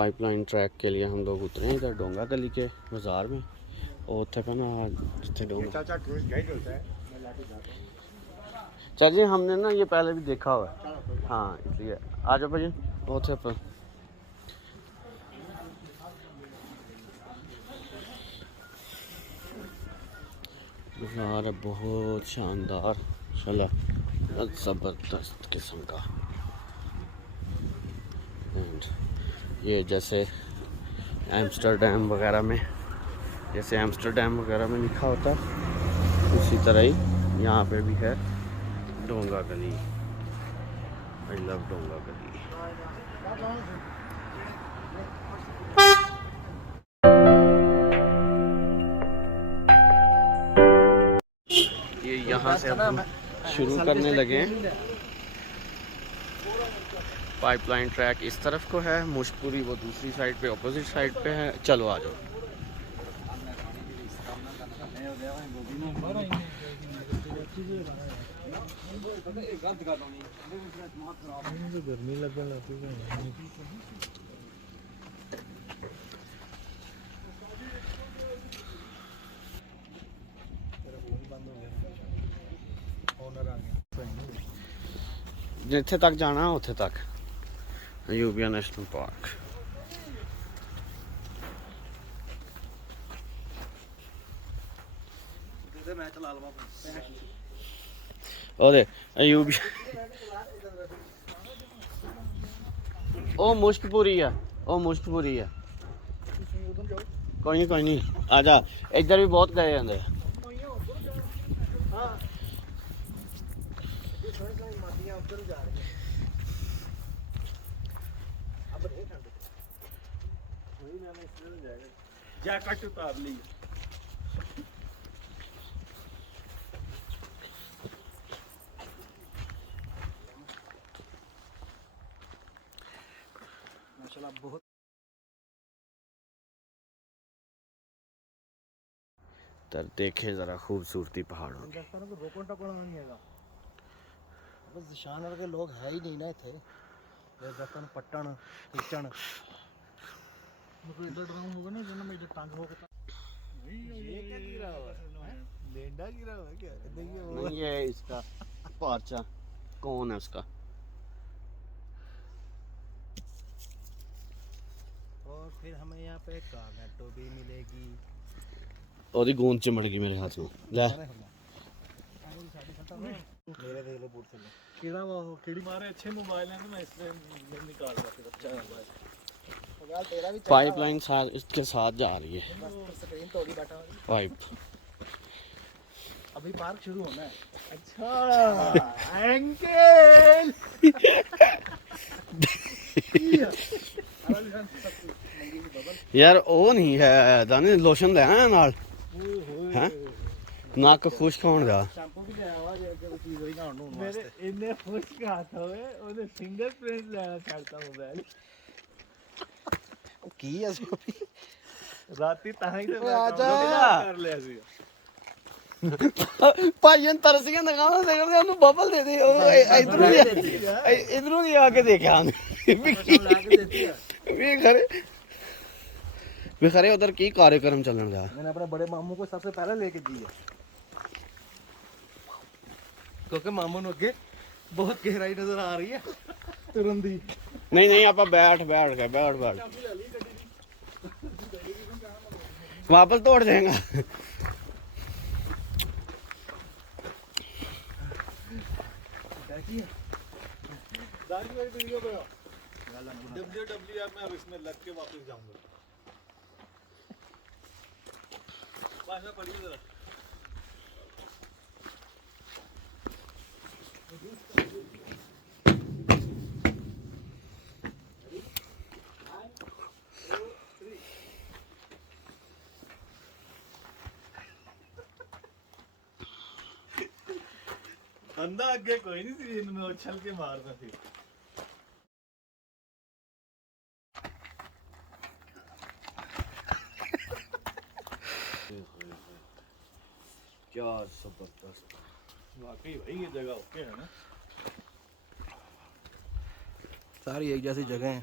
Pipeline track के लिए हम लोग उतरे हैं इधर डोंगा गली के बाज़ार में और थे ना जितने डोंगा। चाचा टूरिस्ट गाइड होता है। चल जी हमने ना ये पहले भी देखा हुआ है। हाँ इसलिए आ जाओ भाई वो थे पर बाज़ार है बहुत शानदार चला ज़बरदस्त किस्म का। एंड ये जैसे एम्स्टर्डम वगैरह में लिखा होता है उसी तरह ही यहाँ पे भी है डोंगा गली। आई लव डोंगा गली। ये यहाँ से अब हम शुरू करने लगे हैं। पाइपलाइन ट्रैक इस तरफ को है, मुश्कपुरी वो दूसरी साइड पे अपोजिट साइड पे है। चलो आ जाओ। गर्मी लगने लगी है। जिथे तक जाना उथे तक यूबिया नेशनल पार्क। ओदे यूबिया ओ मुश्कपुरी है, ओ मुश्कपुरी है। कोई नहीं आजा, इधर भी बहुत गए हैं। जैकेट उतार ली। माशाल्लाह बहुत तर देखे जरा खूबसूरती पहाड़ों की। रोकन टोकन नहीं है बस शानर के लोग है ही नहीं ना थे ये दस्तन पट्टन खिचन मुझे इधर ड्राउन होगा ना जब मैं इधर टांग होगा ये क्या गिरा हुआ है लेंडा गिरा हुआ है क्या देखिए वो नहीं ये इसका पार्चा कौन है उसका। और फिर हमें यहाँ पे कागटो भी मिलेगी। ओदी गूंद चिमड़ गई मेरे हाथ में। ले मेरे देख लो बूट से कीड़ा वो कीड़ी मारे अच्छे मोबाइल हैं ना इसलिए निकाल रहा फिर अच्छा मोबाइल तेरा भी पाइपलाइन साथ इसके साथ जा रही है। स्क्रीन तोड़ी बैठा पाइप अभी पार्क शुरू होना है। अच्छा एंकल यार ओ नहीं है दाने लोशन ले आया नाल हैं नक खुश्क होने दा। शैम्पू भी ले आवा जे चीज होई ना होने वास्ते मेरे इन्ने खुश्क हाथ होए ओने फिंगरप्रिंट लेना छाड़ता मोबाइल की है सो भी राती ताही ते कर ले सी भाईयन तरस गया नगाना देखते ਉਹਨੂੰ बबल दे दे इधरों नहीं आके देखा वे खरे उधर की कार्यक्रम चलन रहा। मैंने अपने बड़े मामू को सबसे पहले लेके दी है क्योंकि मामू ने अगे बहुत गहराई नजर आ रही है तुरंत ही नहीं आप बैठ वापस तोड़ देगा। WWF में अब इसमें लग के वापस जाऊंगा। बाद में पढ़िए जरा अंधा अगे कोई नहीं थी इनमें उछल के मारना थी। क्या जबरदस्त वाकई भाई ये जगह ओके है ना सारी एक जैसी जगह है।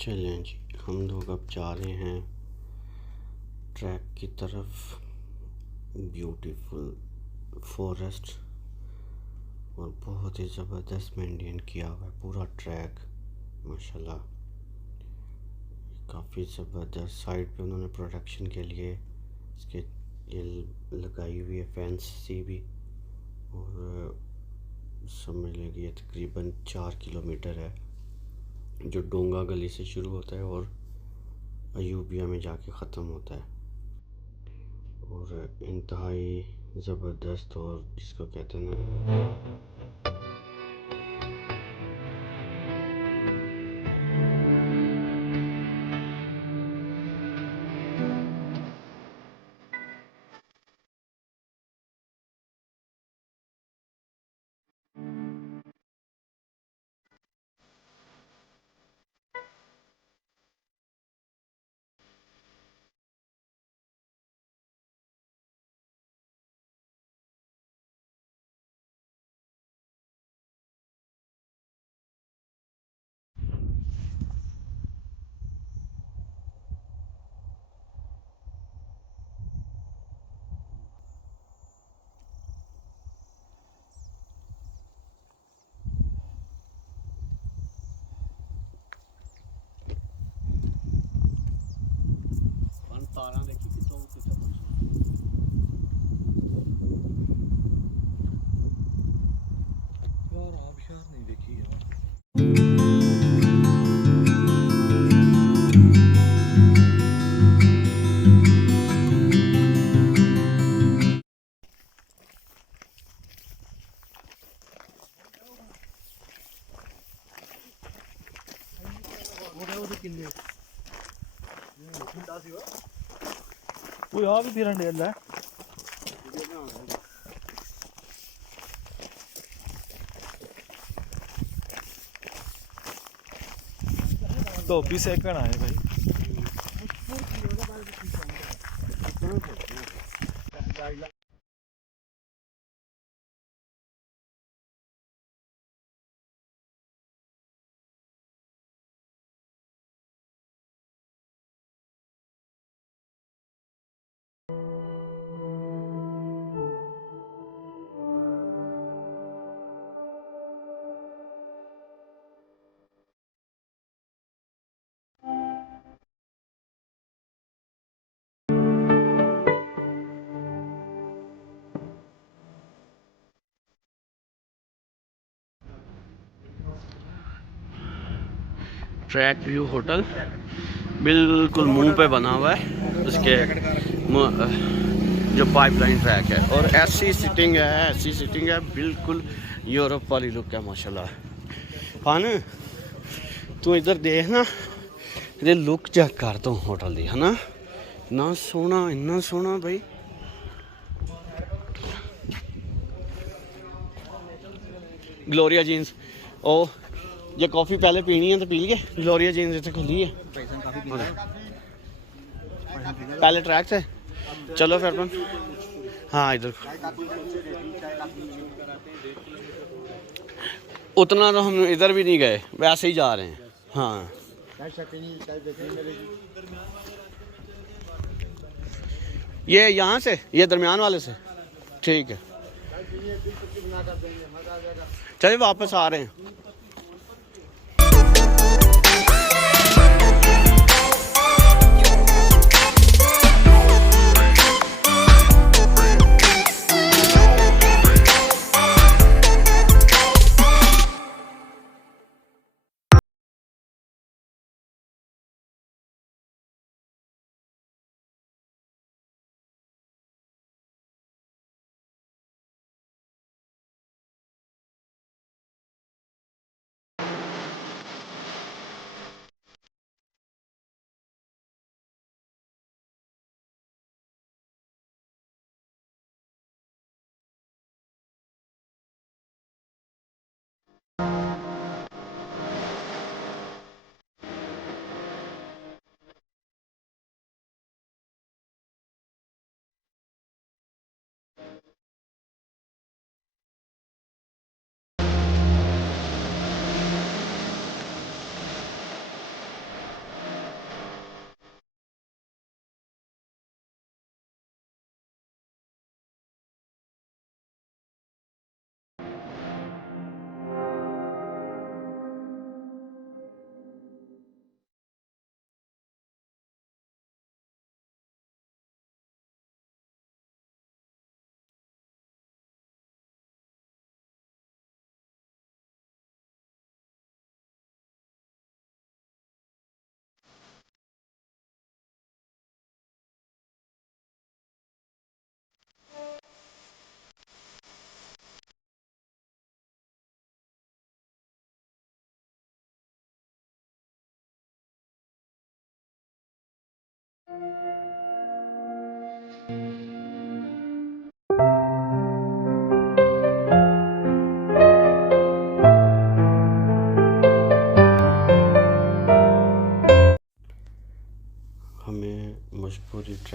चलें जी, हम लोग अब जा रहे हैं ट्रैक की तरफ। ब्यूटीफुल फॉरेस्ट और बहुत ही ज़बरदस्त मेंटेन किया हुआ है पूरा ट्रैक माशाल्लाह। काफ़ी ज़बरदस्त साइड पे उन्होंने प्रोटेक्शन के लिए इसके ये लगाई हुई है फेंस सी भी। और समझ लेंगे ये तकरीबन 4 किलोमीटर है जो डोंगा गली से शुरू होता है और अयूबिया में जाके ख़त्म होता है। और इंतहाई ज़बरदस्त और जिसको कहते हैं ना तारा देखी कितों कितों यार आबशार नहीं देखी यार। वो यहाँ भी फिरन डेल है। तो भी सेकंड आए भाई। ट्रैक व्यू होटल बिल्कुल मुंह पे बना हुआ है उसके जो पाइपलाइन ट्रैक है। और ऐसी सिटिंग है बिल्कुल यूरोप वाली लुक है माशाल्लाह। पान तू इधर देख ना, ये लुक चेक कर तू होटल दी है ना, इन्ना सोहना भाई। ग्लोरिया जीन्स ओ ये कॉफ़ी पहले पीनी है तो पी लिए। ग्लोरिया जीन्स इतने खुली है पहले ट्रैक से। चलो फिर अपन हाँ इधर उतना तो हम इधर भी नहीं गए, वैसे ही जा रहे हैं। हाँ ये यहाँ से ये दरमियान वाले से ठीक है। चलिए वापस आ रहे हैं।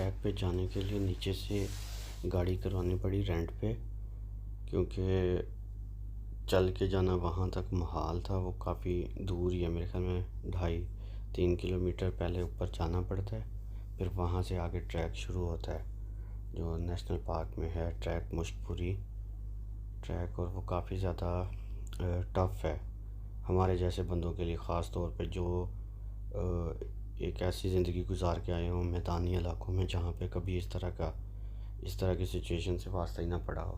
ट्रैक पे जाने के लिए नीचे से गाड़ी करवानी पड़ी रेंट पे, क्योंकि चल के जाना वहाँ तक महाल था। वो काफ़ी दूर ही है, मेरे ख्याल में 2.5-3 किलोमीटर पहले ऊपर जाना पड़ता है, फिर वहाँ से आगे ट्रैक शुरू होता है जो नेशनल पार्क में है, ट्रैक मुश्कपुरी ट्रैक। और वो काफ़ी ज़्यादा टफ़ है हमारे जैसे बंदों के लिए, ख़ास तौर पे जो एक ऐसी ज़िंदगी गुजार के आए हों मैदानी इलाकों में जहाँ पे कभी इस तरह की सिचुएशन से वास्ता ही ना पड़ा हो।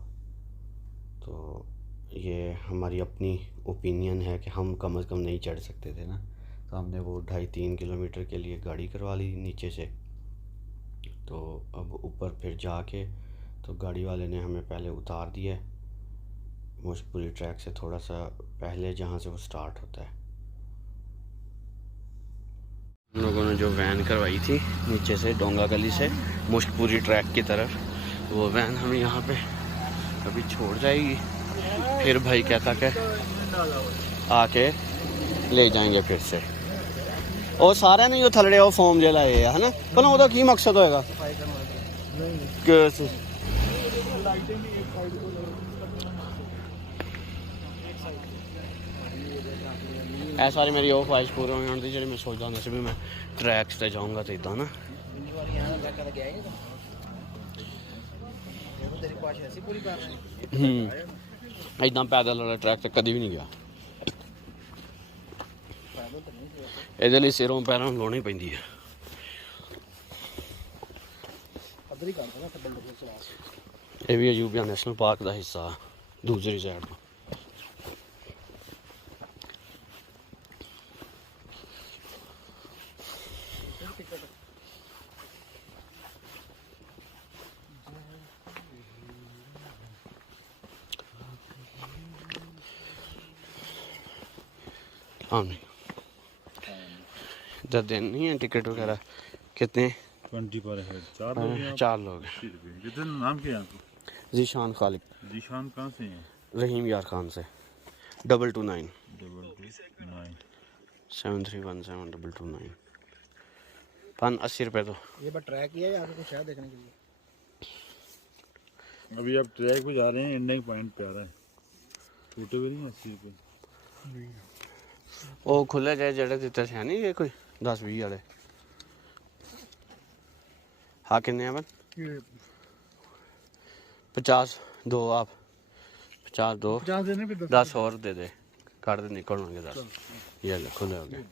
तो ये हमारी अपनी ओपिनियन है कि हम कम से कम नहीं चढ़ सकते थे ना, तो हमने वो 2.5-3 किलोमीटर के लिए गाड़ी करवा ली नीचे से। तो अब ऊपर फिर जाके तो गाड़ी वाले ने हमें पहले उतार दिया मुश्कपुरी ट्रैक से थोड़ा सा पहले, जहाँ से वो स्टार्ट होता है। हम लोगों ने जो वैन करवाई थी नीचे से डोंगा गली से मुश्कपुरी ट्रैक की तरफ, वो वैन हमें यहाँ पे अभी छोड़ जाएगी, फिर भाई कहता कि आके ले जाएंगे फिर से। और सारे नहीं वो थलड़े वो फॉर्म जे लाए है ना, भला ਉਹਦਾ ਕੀ मकसद होएगा कि ऐ सारी मेरी वो ख्वाहिश पूरी होने दी जी मैं सोचता हूँ भी मैं ट्रैक्स से जाऊँगा तो इदा ना इदा पैदल वाला ट्रैक तो कभी भी नहीं गया। ਇਹਦੇ ਲਈ ਸਿਰੋਂ ਪੈਰਾਂ ਨੂੰ ਲਾਉਣੀ ਪੈਂਦੀ ਹੈ। ਇਹ ਵੀ ਅਜੂਬਾ ਨੈਸ਼ਨਲ ਪਾਰਕ ਦਾ ਹਿੱਸਾ ਦੂਸਰੀ ਸਾਈਡ ਤੋਂ। हाँ नहीं इधर दिन नहीं है टिकट वगैरह। कितने 20 पर है। 4 लोग हैं। कितने नाम क्या है आपको? जीशान खालिक। जीशान कहाँ से हैं? रहीम यार खान से। 229 7317 229 80 रुपये। तो ये बस ट्रैक ही है या आगे कुछ है देखने के लिए? अभी आप ट्रैक पे जा रहे हैं, एंडिंग पॉइंट पे आ रहा है, छोटे भी नहीं है 80 रुपये। वो खुले जाए जड़े दिते है नहीं ये कोई 10-20 वाले। हाँ किन्ने हैं 50 दो आप 50 दो 10 और दे दे काट दे निकल होंगे 10 ये ले खुले हो गए।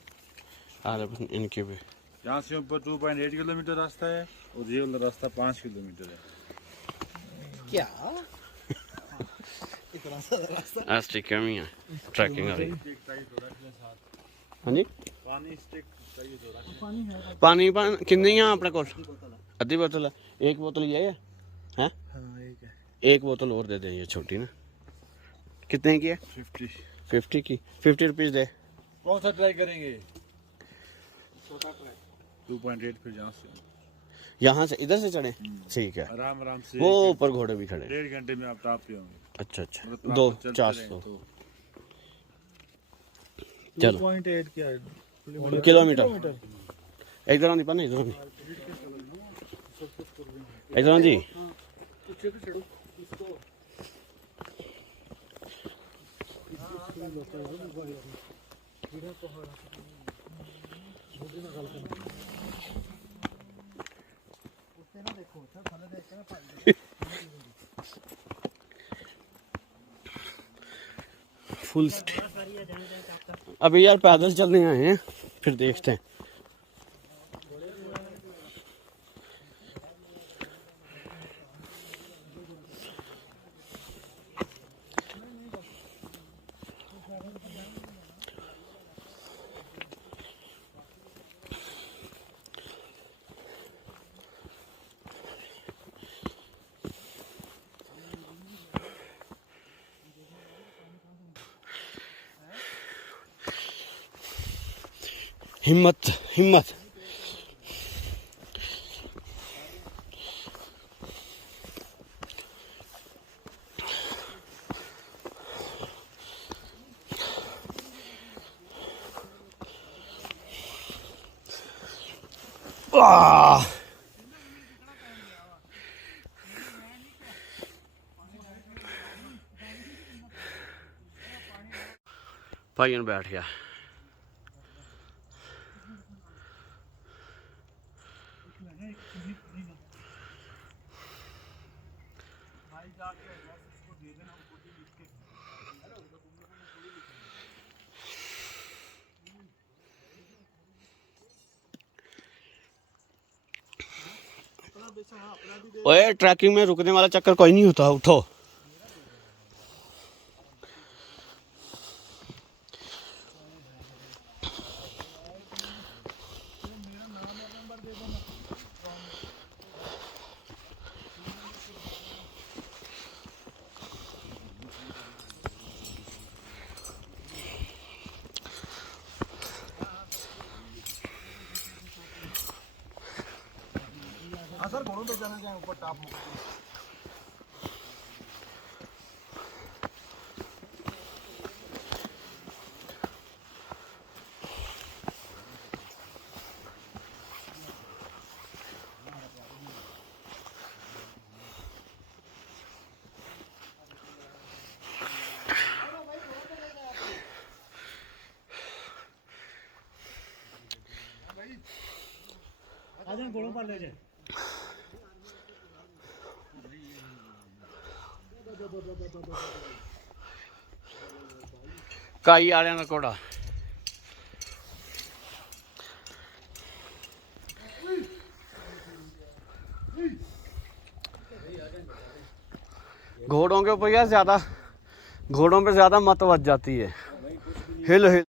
अरे इनके भी यहाँ से ऊपर 2.8 किलोमीटर रास्ता है और ये वाला रास्ता 5 किलोमीटर है। क्या इतना सा रास्ता? एसटी कमी है ट्रैकिंग वाली। हाँ जी पानी किन्नी है अपने को? अद्धी बोतल है। एक बोतल ये है हैं? हाँ एक है। एक बोतल और दे दें ये छोटी ना। कितने की है? 50 की 50 रुपीज़ दे। कौन सा ट्राई करेंगे? छोटा ट्राई 2.8 फिर यहाँ से इधर से चढ़े ठीक है। आराम आराम से वो ऊपर घोड़े भी खड़े 1.5 घंटे में आप टॉप पे होंगे। अच्छा अच्छा मतलब 400 चलो 2.8 क्या है किलोमीटर एक तरह नहीं इधर जी। फुल अभी यार पैदल चलने आए हैं, फिर देखते हैं। हिम्मत हिम्मत भाई बैठ गया। ओए ट्रैकिंग में रुकने वाला चक्कर कोई नहीं होता, उठो। हाँ सर, घोड़ों पे जाना चाहें ऊपर टॉप में। आ जाए घोड़ों पर ले जाए। काई वाले का घोड़ा घोड़ों के ऊपर यार ज्यादा, घोड़ों पे ज्यादा मत बच जाती है। हिल हिल